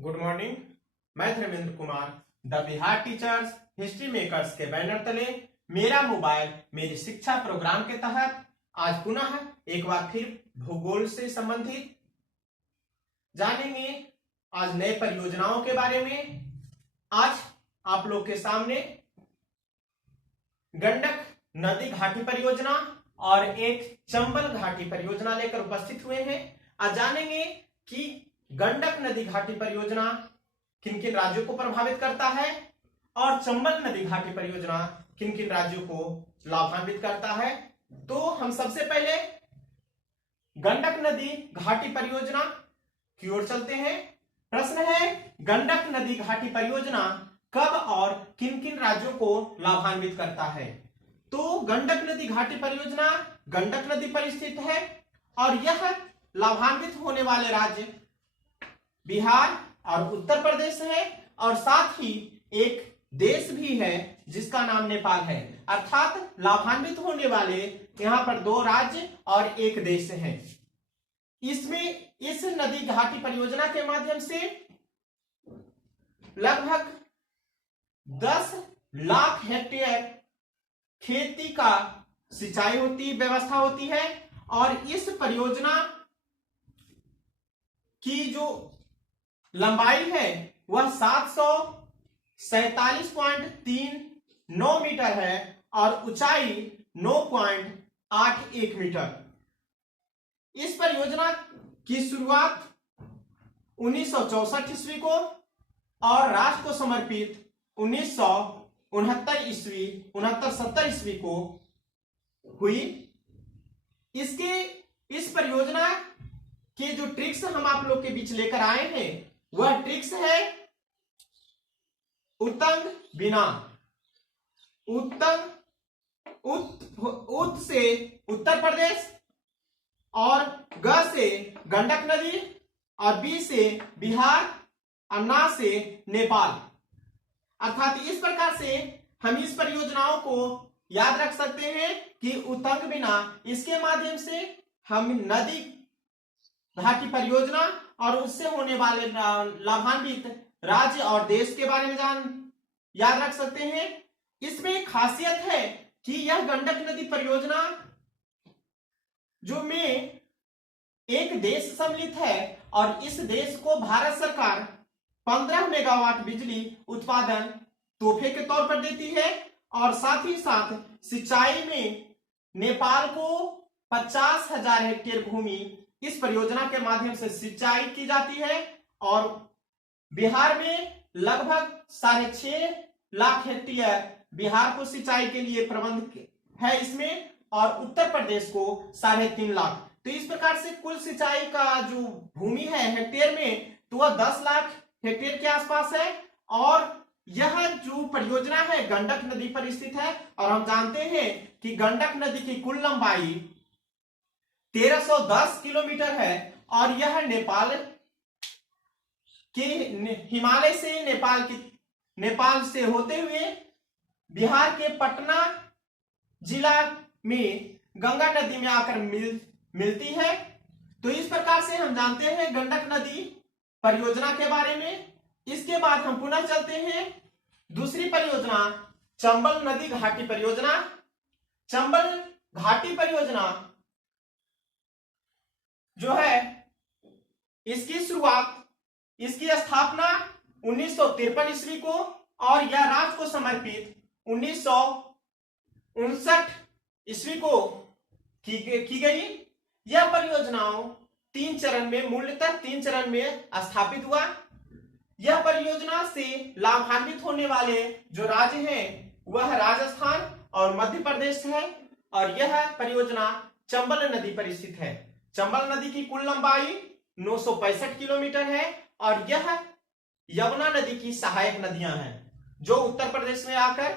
Good morning. मैं Dharmendra Kumar the Bihar teachers history makers के banner तले मेरा मोबाइल मेरी शिक्षा प्रोग्राम के तहत आज पुनः एक बार फिर भूगोल से संबंधित जानेंगे। आज नए परियोजनाओं के बारे में आज आप लोग के सामने गंडक नदी घाटी परियोजना और एक चंबल घाटी परियोजना लेकर उपस्थित हुए हैं। आज जानेंगे कि गंडक नदी घाटी परियोजना किन किन राज्यों को प्रभावित करता है और चंबल नदी घाटी परियोजना किन किन राज्यों को लाभान्वित करता है। तो हम सबसे पहले गंडक नदी घाटी परियोजना की ओर चलते हैं। प्रश्न है, गंडक नदी घाटी परियोजना कब और किन किन राज्यों को लाभान्वित करता है। तो गंडक नदी घाटी परियोजना गंडक नदी पर स्थित है और यह लाभान्वित होने वाले राज्य बिहार और उत्तर प्रदेश है और साथ ही एक देश भी है जिसका नाम नेपाल है। अर्थात लाभान्वित होने वाले यहां पर दो राज्य और एक देश है। इसमें इस नदी घाटी परियोजना के माध्यम से लगभग 10 लाख हेक्टेयर खेती का सिंचाई होती व्यवस्था होती है और इस परियोजना की जो लंबाई है वह 747.39 मीटर है और ऊंचाई 9.81 मीटर। इस परियोजना की शुरुआत 1964 ईस्वी को और राष्ट्र को समर्पित 1969 ईस्वी 69-70 ईस्वी को हुई। इस परियोजना के जो ट्रिक्स हम आप लोग के बीच लेकर आए हैं वह ट्रिक्स है उत्तंग बिना। उत से उत्तर प्रदेश और ग से गंडक नदी और बी से बिहार और ना से नेपाल। अर्थात इस प्रकार से हम इस परियोजनाओं को याद रख सकते हैं कि उत्तंग बिना, इसके माध्यम से हम नदी घाटी परियोजना और उससे होने वाले लाभान्वित राज्य और देश के बारे में याद रख सकते हैं। इसमें खासियत है कि यह गंडक नदी परियोजना जो में एक देश सम्मिलित है और इस देश को भारत सरकार 15 मेगावाट बिजली उत्पादन तोहफे के तौर पर देती है और साथ ही साथ सिंचाई में नेपाल को 50,000 हेक्टेयर भूमि इस परियोजना के माध्यम से सिंचाई की जाती है और बिहार में लगभग 6.5 लाख हेक्टेयर बिहार को सिंचाई के लिए प्रबंध है इसमें और उत्तर प्रदेश को 3.5 लाख। तो इस प्रकार से कुल सिंचाई का जो भूमि है हेक्टेयर में तो वह 10 लाख हेक्टेयर के आसपास है और यह जो परियोजना है गंडक नदी पर स्थित है और हम जानते हैं कि गंडक नदी की कुल लंबाई 1310 किलोमीटर है और यह नेपाल के हिमालय से नेपाल से होते हुए बिहार के पटना जिला में गंगा नदी में आकर मिलती है। तो इस प्रकार से हम जानते हैं गंडक नदी परियोजना के बारे में। इसके बाद हम पुनः चलते हैं दूसरी परियोजना चंबल नदी घाटी परियोजना। चंबल घाटी परियोजना जो है इसकी स्थापना 1953 ईस्वी को और यह राष्ट्र को समर्पित 1959 ईस्वी को की गई। यह परियोजनाओं मूलतः तीन चरण में स्थापित हुआ। यह परियोजना से लाभान्वित होने वाले जो राज्य हैं वह राजस्थान और मध्य प्रदेश है और यह परियोजना चंबल नदी पर स्थित है। चंबल नदी की कुल लंबाई 965 किलोमीटर है और यह यमुना नदी की सहायक नदियां हैं जो उत्तर प्रदेश में आकर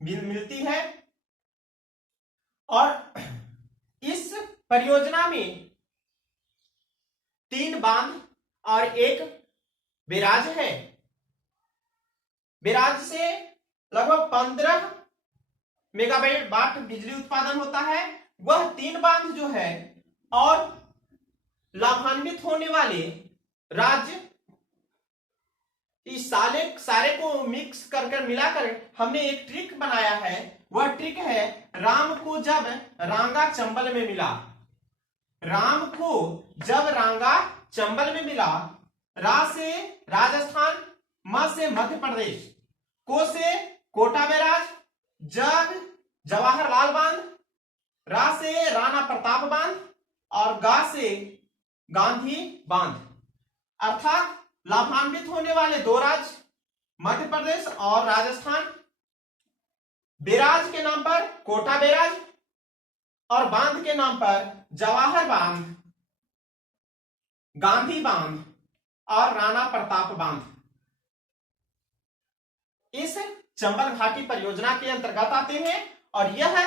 मिलती है। और इस परियोजना में 3 बांध और एक बैराज है। बैराज से लगभग 15 मेगावाट बिजली उत्पादन होता है। वह 3 बांध जो है और लाभान्वित होने वाले राज्य इस सारे को मिक्स कर मिलाकर हमने एक ट्रिक बनाया है। वह ट्रिक है राम को जब रांगा चंबल में मिला। राम को जब रांगा चंबल में मिला। रा से राजस्थान, म से मध्य प्रदेश, को से कोटा बैराज, जब जवाहरलाल बांध, रा से राणा प्रताप बांध और गा से गांधी बांध। अर्थात लाभान्वित होने वाले दो राज्य मध्य प्रदेश और राजस्थान। बैराज के नाम पर कोटा बैराज और बांध के नाम पर जवाहर बांध, गांधी बांध और राणा प्रताप बांध। इस चंबल घाटी परियोजना के अंतर्गत आते हैं और यह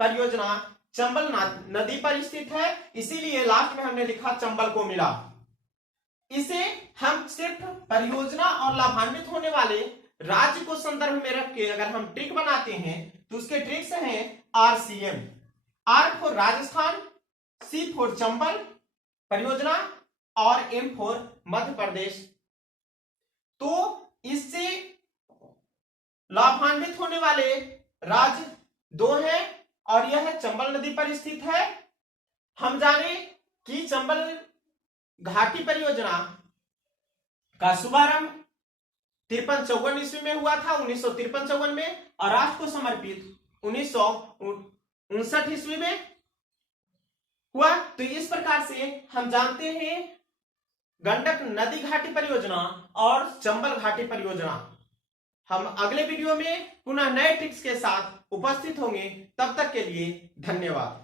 परियोजना चंबल नदी पर स्थित है, इसीलिए लास्ट में हमने लिखा चंबल को मिला। इसे हम सिर्फ परियोजना और लाभान्वित होने वाले राज्य को संदर्भ में रख के अगर हम ट्रिक बनाते हैं तो उसके ट्रिक्स हैं RCM, R for Rajasthan, C for Chambal परियोजना और M फॉर मध्य प्रदेश। तो इससे लाभान्वित होने वाले राज्य दो हैं और यह चंबल नदी पर स्थित है। हम जाने कि चंबल घाटी परियोजना का शुभारंभ 53-54 ईस्वी में हुआ था, 1953-54 में, और राष्ट्र को समर्पित 1959 ईस्वी में हुआ। तो इस प्रकार से हम जानते हैं गंडक नदी घाटी परियोजना और चंबल घाटी परियोजना। हम अगले वीडियो में पुनः नए ट्रिक्स के साथ उपस्थित होंगे। तब तक के लिए धन्यवाद।